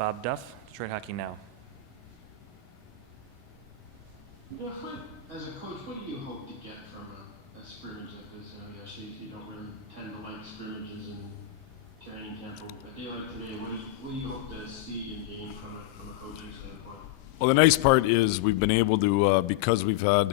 Bob Duff, Detroit Hockey Now. As a coach, what do you hope to get from a scrimmage like this? Obviously you don't really tend to like scrimmages in training camp, but a day like today, what do you hope to see and gain from a coaching standpoint? Well, the nice part is we've been able to, because we've had,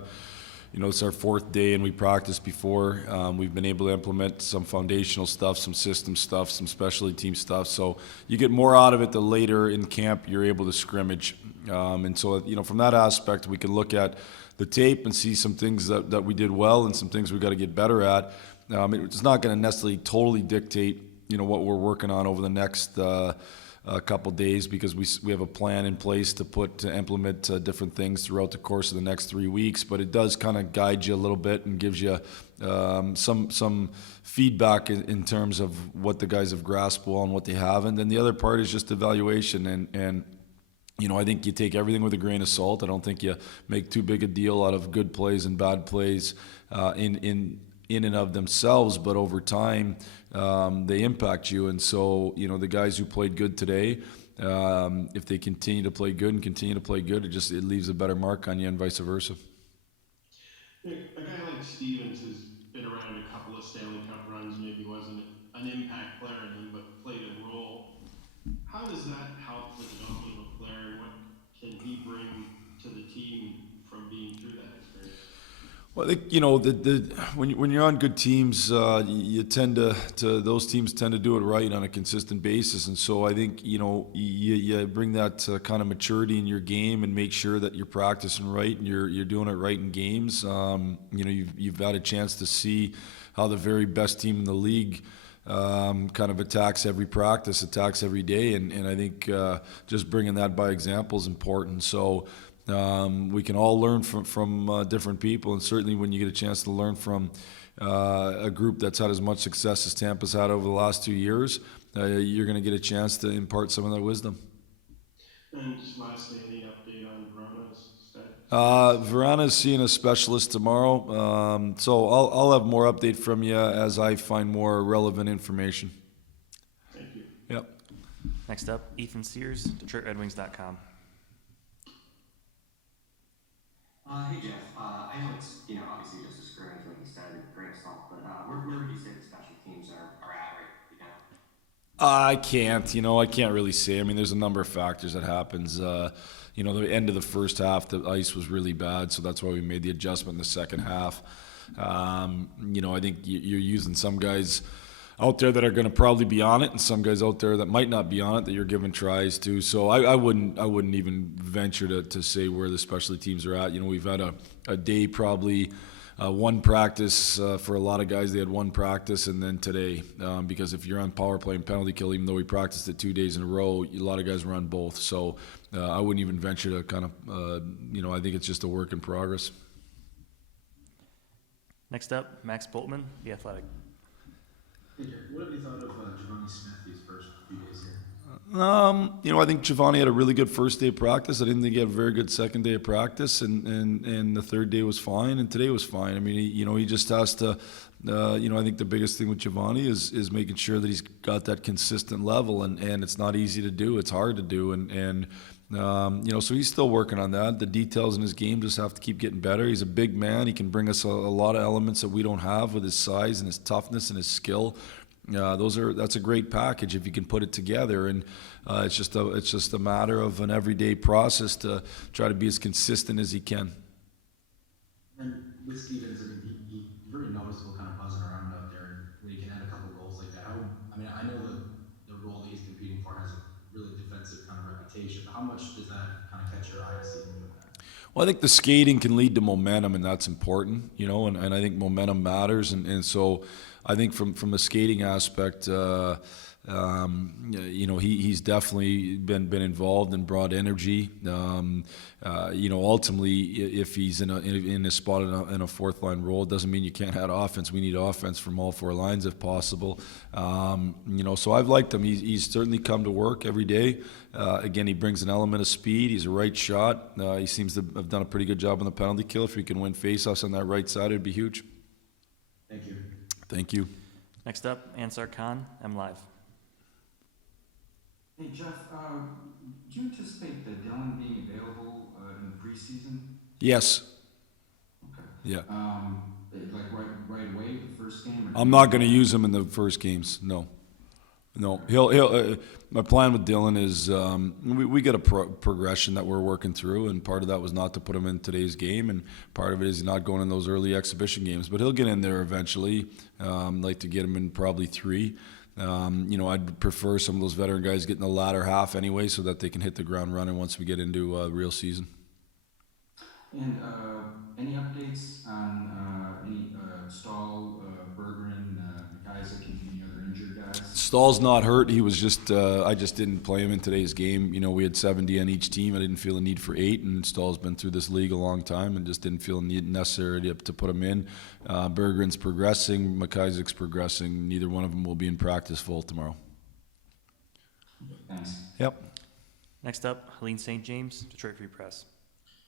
it's our fourth day and we practiced before. We've been able to implement some foundational stuff, some system stuff, some specialty team stuff. So you get more out of it the later in camp you're able to scrimmage. And so, from that aspect, we can look at the tape and see some things that we did well and some things we got to get better at. It's not going to necessarily totally dictate, what we're working on over the next a couple days, because we have a plan in place to implement different things throughout the course of the next 3 weeks. But it does kind of guide you a little bit and gives you some feedback in terms of what the guys have grasped well and what they haven't. And the other part is just evaluation and I think you take everything with a grain of salt. I don't think you make too big a deal out of good plays and bad plays in and of themselves, but over time they impact you. And so, the guys who played good today, if they continue to play good, it leaves a better mark on you, and vice versa. A guy like Stevens has been around a couple of Stanley Cup runs, maybe wasn't an impact player in them, but played a role. How does that help the development of a player, and what can he bring to the team from being through that experience? Well, I think when you're on good teams, you tend to those teams tend to do it right on a consistent basis, and so I think you bring that kind of maturity in your game and make sure that you're practicing right and you're doing it right in games. You've had a chance to see how the very best team in the league kind of attacks every practice, attacks every day, and I think just bringing that by example is important. So we can all learn from different people, and certainly when you get a chance to learn from a group that's had as much success as Tampa's had over the last 2 years, you're going to get a chance to impart some of that wisdom. And just lastly, any update on Verana's status? Verana's seeing a specialist tomorrow, so I'll have more update from you as I find more relevant information. Thank you. Yep. Next up, Ethan Sears, DetroitRedWings.com. Hey Jeff, I know it's obviously just a scrimmage, like you said, grain of salt, but where would you say the special teams are at right now? I can't really say. I mean, there's a number of factors that happens. The end of the first half, the ice was really bad, so that's why we made the adjustment in the second half. I think you're using some guys out there that are going to probably be on it, and some guys out there that might not be on it that you're giving tries to. So I wouldn't even venture to say where the specialty teams are at. We've had a day probably. One practice for a lot of guys. They had one practice, and then today, because if you're on power play and penalty kill, even though we practiced it 2 days in a row, a lot of guys were on both. So I wouldn't even venture to kind of, I think it's just a work in progress. Next up, Max Boltman, The Athletic. Hey, Jared, what have you thought of Giovanni Smith these first few days here? I think Giovanni had a really good first day of practice. I didn't think he had a very good second day of practice, and the third day was fine, and today was fine. I mean, he just has to, I think the biggest thing with Giovanni is making sure that he's got that consistent level, and it's not easy to do. It's hard to do, and so he's still working on that. The details in his game just have to keep getting better. He's a big man. He can bring us a lot of elements that we don't have with his size and his toughness and his skill. That's a great package if you can put it together, and it's just a matter of an everyday process to try to be as consistent as he can. And with Stevens, he very noticeable kind of buzzing around out there, and when he can add a couple goals like that, I know the role that he's competing for has a really defensive kind of reputation, but how much does that kind of catch your eye to see him doing that? Well, I think the skating can lead to momentum, and that's important, and I think momentum matters, and so I think from the skating aspect, he's definitely been involved and brought energy. Ultimately, if he's in a spot in a fourth line role, it doesn't mean you can't have offense. We need offense from all four lines if possible. So I've liked him. He's certainly come to work every day. Again, he brings an element of speed. He's a right shot. He seems to have done a pretty good job on the penalty kill. If he can win faceoffs on that right side, it'd be huge. Thank you. Thank you. Next up, Ansar Khan, MLive. Hey Jeff, do you anticipate Dylan being available in the preseason? Yes. Okay. Yeah. Like right away the first game, or do I'm you not think going to that? use him in the first games. No. No, he'll. My plan with Dylan is we get a progression that we're working through, and part of that was not to put him in today's game, and part of it is not going in those early exhibition games. But he'll get in there eventually. Like to get him in probably 3. I'd prefer some of those veteran guys get in the latter half anyway, so that they can hit the ground running once we get into real season. And any updates on any Stahl, Bergeron, McIsaac, and any other injured guys? Stahl's not hurt. He was just I just didn't play him in today's game. We had 70 on each team. I didn't feel a need for 8, and Stahl's been through this league a long time and just didn't feel necessary to put him in. Bergeron's progressing. McIsaac's progressing. Neither one of them will be in practice full tomorrow. Thanks. Yep. Next up, Helene St. James, Detroit Free Press.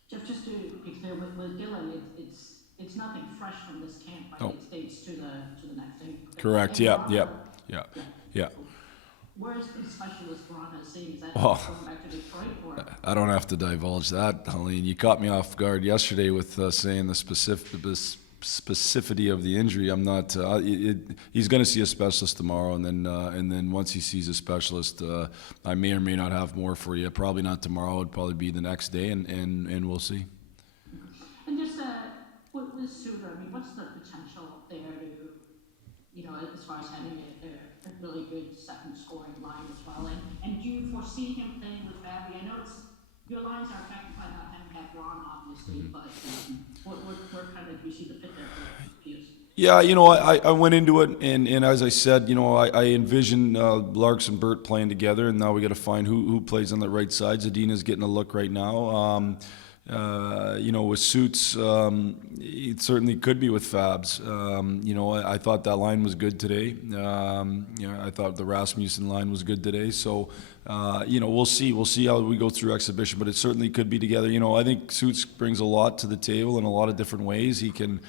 Jeff, just to be clear, with Dylan, it's nothing fresh from this camp, right? No. It dates to the next thing. Correct. And Yeah. Ron, Yeah. or- Yeah. Yeah. Where's the specialist Ron has seen? Is that Oh. going back to Detroit, or? I don't have to divulge that, Helene. You caught me off guard yesterday with saying the specificity of the injury. I'm not. He's going to see a specialist tomorrow, and then once he sees a specialist, I may or may not have more for you. Probably not tomorrow. It'd probably be the next day, and we'll see. And just with Suter, I mean, what's the potential there to, as far as having a really good second scoring line as well? And do you foresee him playing with Babby? I know your lines are affected by not having had Ron, obviously, but where kind of do you see the fit there for Pius? Yeah, I went into it, and as I said, I envision Larks and Burt playing together, and now we got to find who plays on the right side. Zadina's getting a look right now. With Suits, it certainly could be with Fabs. I thought that line was good today. I thought the Rasmussen line was good today. So, we'll see. We'll see how we go through exhibition, but it certainly could be together. I think Suits brings a lot to the table in a lot of different ways. He can.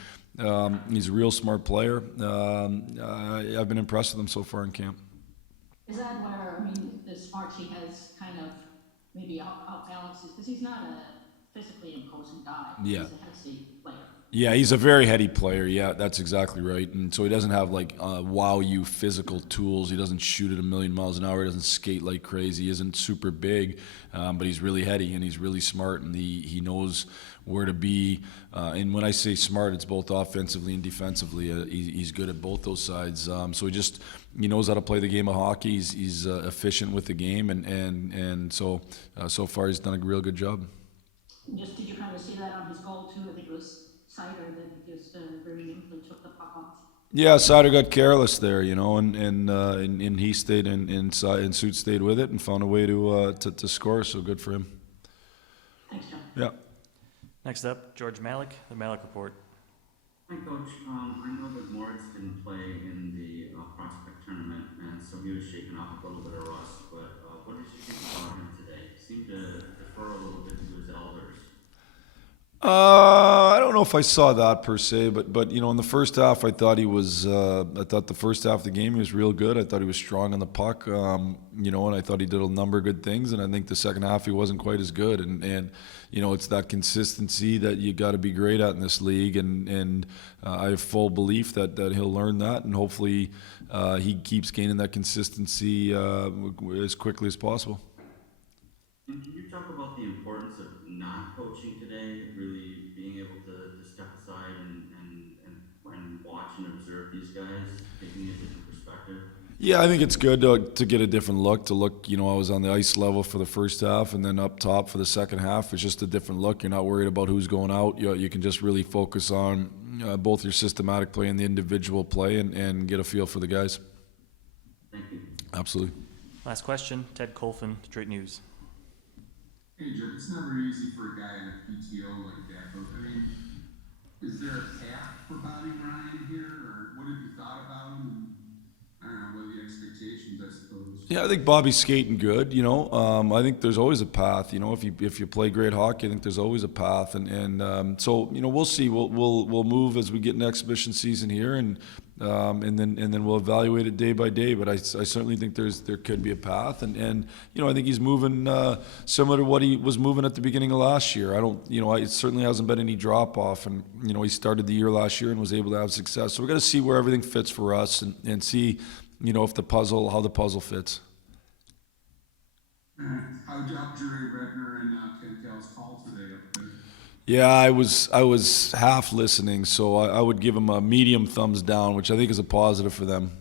He's a real smart player. I've been impressed with him so far in camp. Is that where, I mean, the smarts he has kind of maybe outbalances, because he's not a physically imposing guy. Yeah. He's a healthy player. Yeah, he's a very heady player. Yeah, that's exactly right. And so he doesn't have like wow you physical tools. He doesn't shoot at a million miles an hour. He doesn't skate like crazy. He isn't super big, but he's really heady and he's really smart, and he knows where to be. And when I say smart, it's both offensively and defensively. He's good at both those sides. So he knows how to play the game of hockey. He's efficient with the game, and so far he's done a real good job. Just did you kind of see that on his goal too? I think it was Sider that just very nimbly took the puck off. Yeah, Sider got careless there, and he stayed and Suit stayed with it and found a way to score. So good for him. Thanks, John. Yeah. Next up, George Malik, the Malik Report. Hi, Coach. I know that Moritz didn't play in the prospect tournament, and so he was shaking off a little bit of rust. But what did you think about him today? He seemed to defer a little bit to his elders. I don't know if I saw that per se, but in the first half, I thought he was. I thought the first half of the game he was real good. I thought he was strong on the puck, and I thought he did a number of good things. And I think the second half he wasn't quite as good. And it's that consistency that you got to be great at in this league. And I have full belief that he'll learn that, and hopefully he keeps gaining that consistency as quickly as possible. And can you talk about the importance of not coaching today, really being able to step aside and watch and observe these guys, taking a different perspective? Yeah, I think it's good to get a different look. I was on the ice level for the first half, and then up top for the second half. It's just a different look. You're not worried about who's going out. You can just really focus on both your systematic play and the individual play, and get a feel for the guys. Thank you. Absolutely. Last question, Ted Colfin, Detroit News. Hey, Jeff, it's never easy for a guy in a PTO like that, but I mean, is there a path for Bobby Ryan here, or what have you thought about him? And I don't know, what are the expectations, I suppose? Yeah, I think Bobby's skating good. I think there's always a path. If you play great hockey, I think there's always a path, and so we'll see. We'll move as we get into exhibition season here, and and then we'll evaluate it day by day. But I certainly think there could be a path, and I think he's moving similar to what he was moving at the beginning of last year. It certainly hasn't been any drop off, and he started the year last year and was able to have success. So we're going to see where everything fits for us, and see if how the puzzle fits. How'd Jerry Redner and Cantel's call today up there? Yeah, I was half listening, so I would give him a medium thumbs down, which I think is a positive for them.